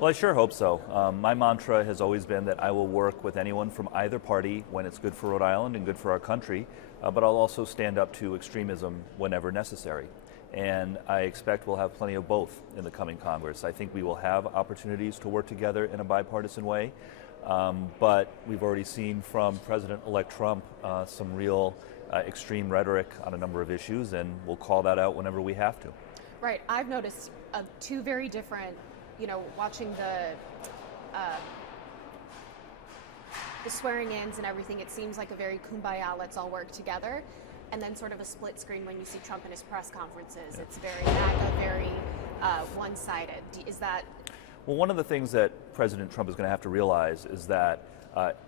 Well, I sure hope so. My mantra has always been that I will work with anyone from either party when it's good for Rhode Island and good for our country, but I'll also stand up to extremism whenever necessary. And I expect we'll have plenty of both in the coming Congress. I think we will have opportunities to work together in a bipartisan way, but we've already seen from President-elect Trump some real extreme rhetoric on a number of issues, and we'll call that out whenever we have to. Right. I've noticed two very different, watching the swearing-ins and everything, it seems like a very kumbaya, let's all work together, and then sort of a split screen when you see Trump in his press conferences. Yeah. It's very MAGA, very one-sided. Is that... Well, one of the things that President Trump is going to have to realize is that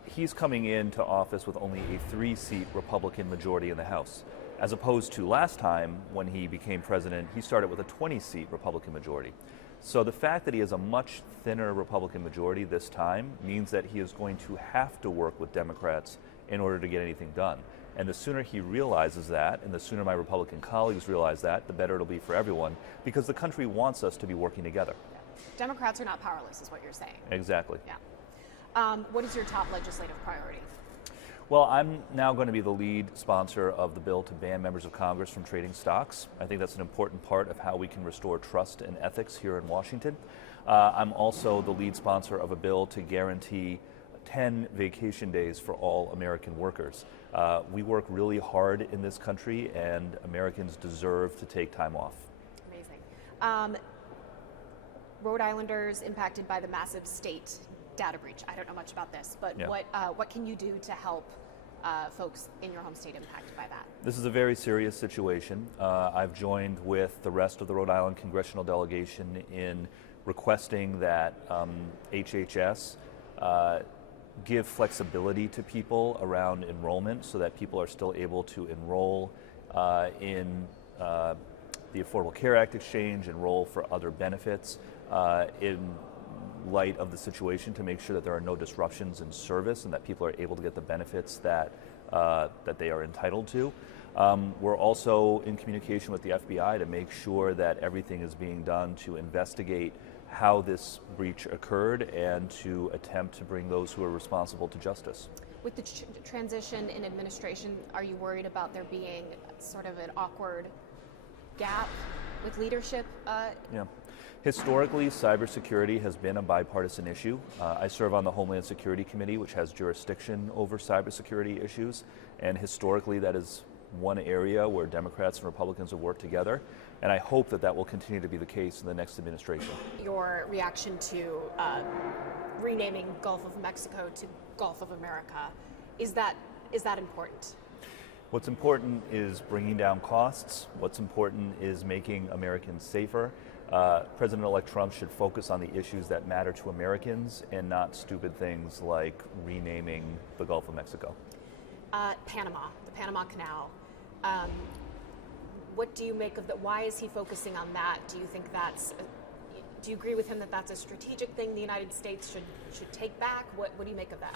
he's coming into office with only a 3-seat Republican majority in the House, as opposed to last time when he became president, he started with a 20-seat Republican majority. So the fact that he has a much thinner Republican majority this time means that he is going to have to work with Democrats in order to get anything done. And the sooner he realizes that, and the sooner my Republican colleagues realize that, the better it'll be for everyone, because the country wants us to be working together. Yeah. Democrats are not powerless, is what you're saying. Exactly. Yeah. What is your top legislative priority? Well, I'm now going to be the lead sponsor of the bill to ban members of Congress from trading stocks. I think that's an important part of how we can restore trust and ethics here in Washington. I'm also the lead sponsor of a bill to guarantee 10 vacation days for all American workers. We work really hard in this country, and Americans deserve to take time off. Amazing. Rhode Islanders impacted by the massive state data breach. I don't know much about this, but yeah. What can you do to help folks in your home state impacted by that? This is a very serious situation. I've joined with the rest of the Rhode Island congressional delegation in requesting that HHS give flexibility to people around enrollment so that people are still able to enroll in the Affordable Care Act exchange, enroll for other benefits in light of the situation, to make sure that there are no disruptions in service and that people are able to get the benefits that they are entitled to. We're also in communication with the FBI to make sure that everything is being done to investigate how this breach occurred and to attempt to bring those who are responsible to justice. With the transition in administration, are you worried about there being sort of an awkward gap with leadership? Yeah. Historically, cybersecurity has been a bipartisan issue. I serve on the Homeland Security Committee, which has jurisdiction over cybersecurity issues, and historically that is one area where Democrats and Republicans have worked together, and I hope that that will continue to be the case in the next administration. Your reaction to renaming Gulf of Mexico to Gulf of America, is that important? What's important is bringing down costs. What's important is making Americans safer. President-elect Trump should focus on the issues that matter to Americans and not stupid things like renaming the Gulf of Mexico. Panama, the Panama Canal. What do you make of that? Why is he focusing on that? Do you think do you agree with him that that's a strategic thing the United States should take back? What do you make of that?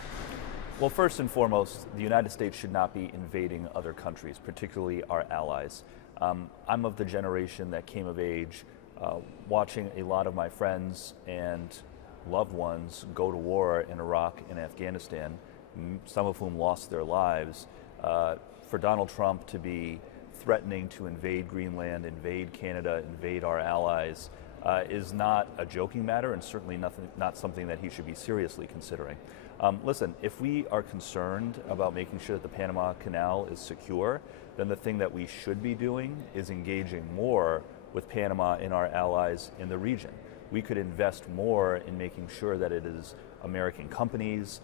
Well, first and foremost, the United States should not be invading other countries, particularly our allies. I'm of the generation that came of age watching a lot of my friends and loved ones go to war in Iraq and Afghanistan, some of whom lost their lives. For Donald Trump to be threatening to invade Greenland, invade Canada, invade our allies is not a joking matter, and certainly not something that he should be seriously considering. Listen, if we are concerned about making sure that the Panama Canal is secure, then the thing that we should be doing is engaging more with Panama and our allies in the region. We could invest more in making sure that it is American companies,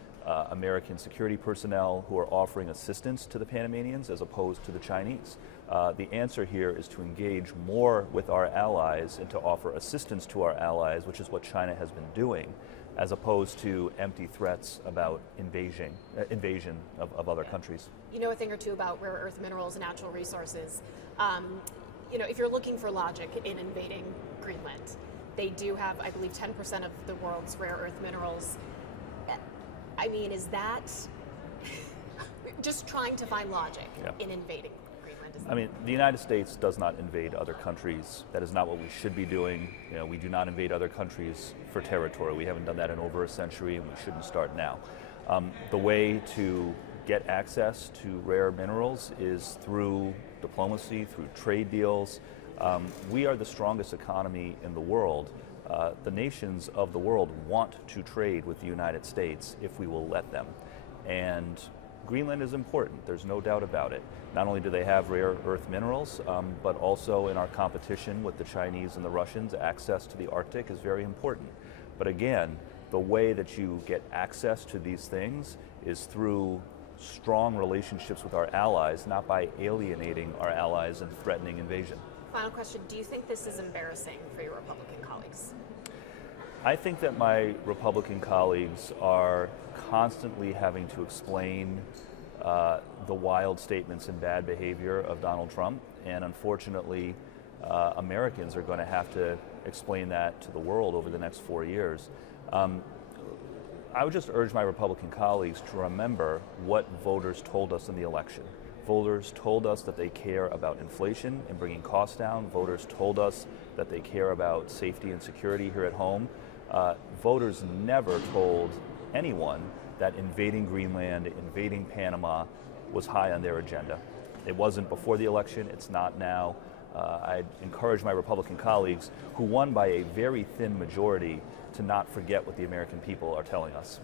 American security personnel who are offering assistance to the Panamanians as opposed to the Chinese. The answer here is to engage more with our allies and to offer assistance to our allies, which is what China has been doing, as opposed to empty threats about invasion of other countries. You know a thing or two about rare earth minerals and natural resources. If you're looking for logic in invading Greenland, they do have, I believe, 10% of the world's rare earth minerals. I mean, is that just trying to find logic in invading Greenland? I mean, the United States does not invade other countries. That is not what we should be doing. You know, we do not invade other countries for territory. We haven't done that in over a century, and we shouldn't start now. The way to get access to rare minerals is through diplomacy, through trade deals. We are the strongest economy in the world. The nations of the world want to trade with the United States if we will let them. And Greenland is important, there's no doubt about it. Not only do they have rare earth minerals, but also in our competition with the Chinese and the Russians, access to the Arctic is very important. But again, the way that you get access to these things is through strong relationships with our allies, not by alienating our allies and threatening invasion. Final question, do you think this is embarrassing for your Republican colleagues? I think that my Republican colleagues are constantly having to explain the wild statements and bad behavior of Donald Trump, and unfortunately, Americans are going to have to explain that to the world over the next 4 years. I would just urge my Republican colleagues to remember what voters told us in the election. Voters told us that they care about inflation and bringing costs down. Voters told us that they care about safety and security here at home. Voters never told anyone that invading Greenland, invading Panama was high on their agenda. It wasn't before the election, it's not now. I encourage my Republican colleagues, who won by a very thin majority, to not forget what the American people are telling us.